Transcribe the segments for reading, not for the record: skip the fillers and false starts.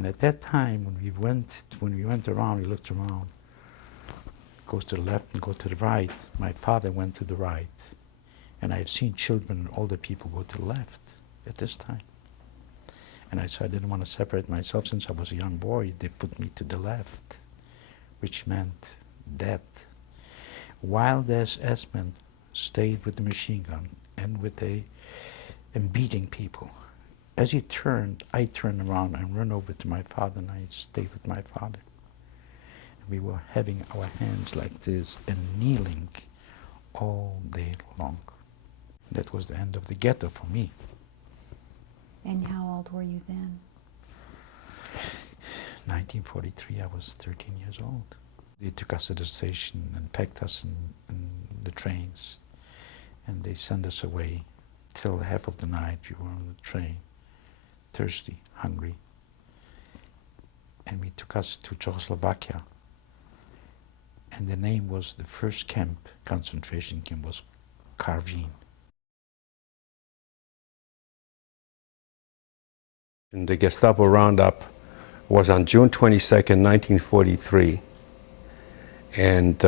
And at that time, when we went around, we looked around, goes to the left and go to the right. My father went to the right. And I have seen children and older people go to the left at this time. And so I didn't want to separate myself. Since I was a young boy, they put me to the left, which meant death. While the SS men stayed with the machine gun and beating people. As he turned, I turned around and ran over to my father, and I stayed with my father. And we were having our hands like this and kneeling all day long. That was the end of the ghetto for me. And how old were you then? 1943, I was 13 years old. They took us to the station and packed us in the trains, and they sent us away. Till half of the night we were on the train, thirsty, hungry. And we took us to Czechoslovakia. And the name was, the first camp, concentration camp, was Karviné. The Gestapo roundup was on June 22nd, 1943. And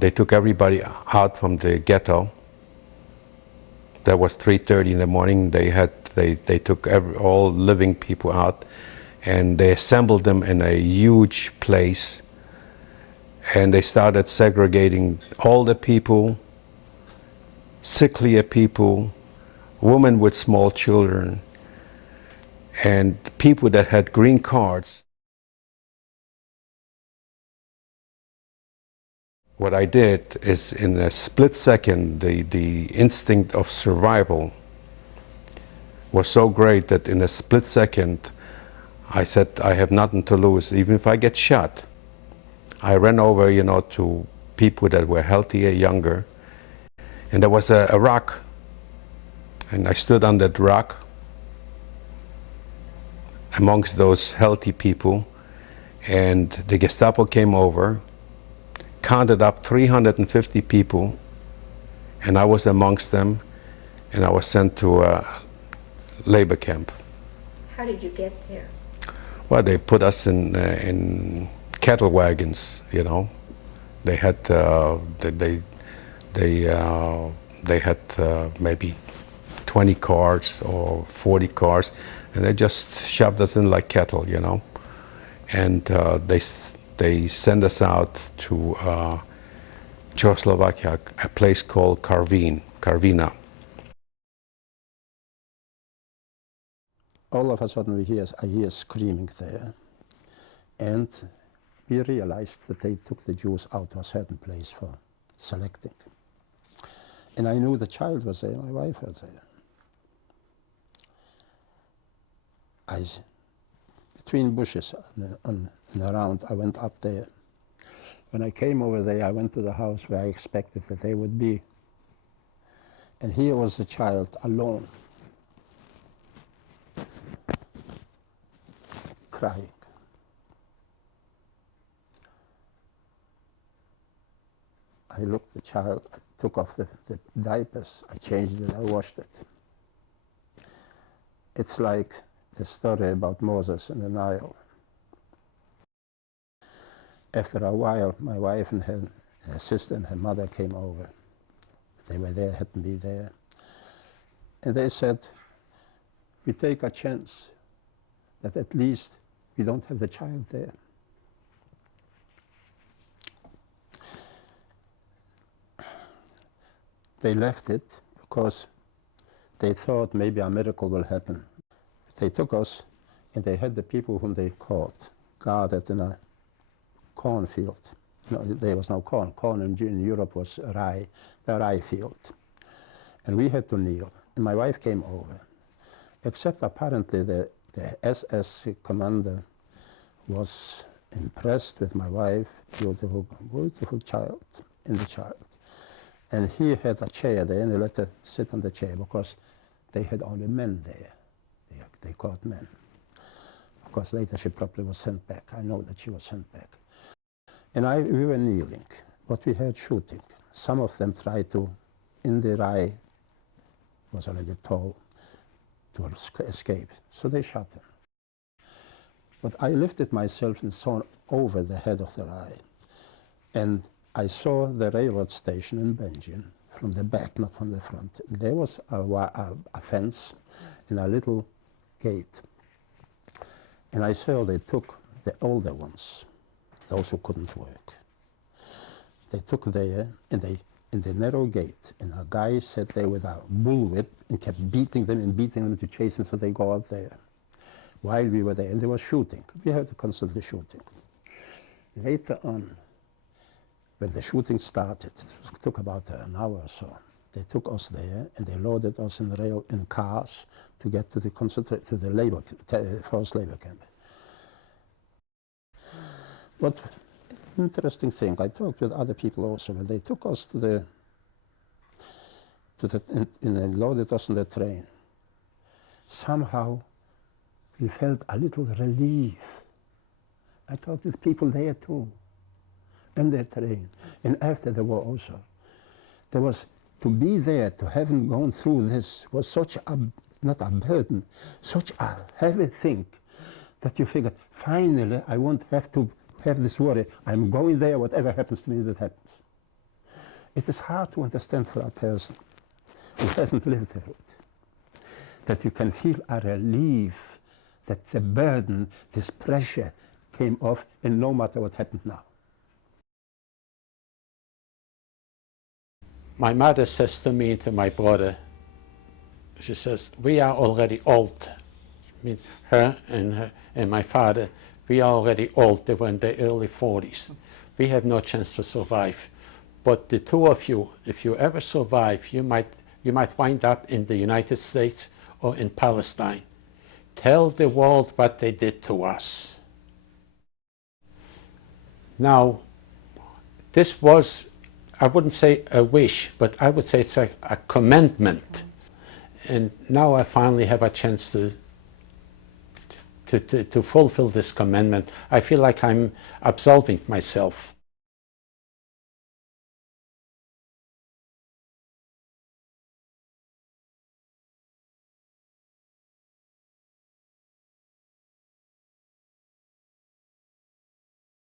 they took everybody out from the ghetto. That was 3:30 in the morning. They took all living people out, and they assembled them in a huge place, and they started segregating all the people, sicklier people, women with small children, and people that had green cards. What I did is, in a split second, the instinct of survival was so great that in a split second, I said, I have nothing to lose, even if I get shot. I ran over, you know, to people that were healthier, younger, and there was a rock, and I stood on that rock amongst those healthy people, and the Gestapo came over, counted up 350 people, and I was amongst them, and I was sent to a labor camp. How did you get there? Well, they put us in cattle wagons, you know. They had they had maybe 20 cars or 40 cars, and they just shoved us in like cattle, you know. And they sent us out to Czechoslovakia, a place called Karviné. All of a sudden I hear screaming there, and we realized that they took the Jews out to a certain place for selecting. And I knew the child was there, my wife was there. Between bushes and around, I went up there. When I came over there, I went to the house where I expected that they would be. And here was the child alone, crying. I looked at the child, I took off the diapers, I changed it, I washed it. It's like the story about Moses and the Nile. After a while, my wife and her sister and her mother came over. They were there, had to be there. And they said, we take a chance that at least we don't have the child there. They left it because they thought maybe a miracle will happen. They took us, and they had the people whom they caught guarded in a cornfield. No, there was no corn. Corn in Europe was rye, the rye field. And we had to kneel. And my wife came over, except apparently the SS commander was impressed with my wife, beautiful, beautiful child, and the child. And he had a chair there, and he let her sit on the chair because they had only men there. They caught men. Of course, later she probably was sent back. I know that she was sent back. And we were kneeling, but we heard shooting. Some of them tried to, in the rye, was already tall, to escape. So they shot them. But I lifted myself and saw over the head of the eye. And I saw the railroad station in Benjamin from the back, not from the front. And there was a fence and a little gate. And I saw they took the older ones, those who couldn't work. They took there, and they, in the narrow gate, and a guy sat there with a bullwhip and kept beating them to chase them so they go out there. While we were there, and they were shooting. We had constantly shooting. Later on, when the shooting started, it took about an hour or so, they took us there and they loaded us in cars to get to the forced labor camp. But interesting thing, I talked with other people also. When they took us and they loaded us in the train, somehow we felt a little relief. I talked with people there too, in the train, and after the war also. There was, to be there, to having gone through this, was such a, not a burden, such a heavy thing, that you figure, finally I won't have to have this worry. I'm going there, whatever happens to me, that happens. It is hard to understand for a person who hasn't lived through it, that you can feel a relief, that the burden, this pressure came off, and no matter what happened now. My mother says to me and to my brother, she says, we are already old. I mean, her and my father, we are already old. They were in their early 40s. We have no chance to survive. But the two of you, if you ever survive, you might wind up in the United States or in Palestine. Tell the world what they did to us. Now, this was, I wouldn't say a wish, but I would say it's a commandment. And now I finally have a chance to fulfill this commandment. I feel like I'm absolving myself.